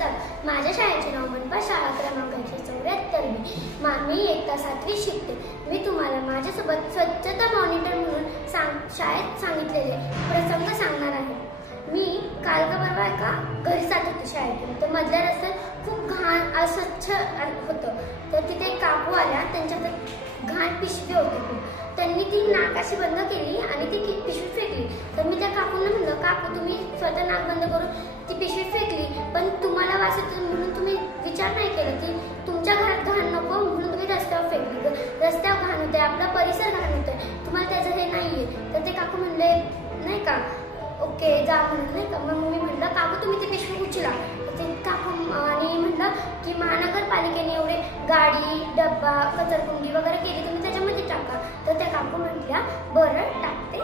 नमस्कार, माझ्या शाळेचे नाव मनपा शाळा क्रमांक 174 मी इयत्ता 7वीत शिकते। मी तुम्हाला माझ्यासोबत स्वच्छता मॉनिटर म्हणून शाळेत सांगितलेले प्रसंग सांगणार आहे। मी काल का परवा एका घरी जात होते शाळेतून, तर मधल्या रस्त्यात खूप घाण अस्वच्छ होतं। तर तिथे एक काकू आल्या, त्यांच्या हातात घाण पिशवी होती। त्यांनी ती नाकाशी बंद केली आणि ती पिशवी फेकली। तर मी त्या काकूंना म्हणलं, काकू तुम्ही स्वतः नाक बंद करून ती पिशवी फेकली, पण तुम्हाला वास येतो म्हणून तुम्ही विचार नाही केला की तुमच्या घरात घाण नको म्हणून तुम्ही रस्त्यावर फेकली। रस्त्यावर घाण होते, आपला परिसर घाण होतोय, तुम्हाला त्याचं हे नाहीये। तर ते काकू म्हणले नाही का ओके जा म्हणून, नाही का। मग मी म्हटलं काकू तुम्ही ती पिशवी उचला। ते काकू आणि म्हटलं की महानगरपालिकेने एवढे गाडी डब्बा कचरकुंडी वगैरे केली, तुम्ही त्याच्यामध्ये टाका। तर त्या काकू म्हटल्या बरं टाकते।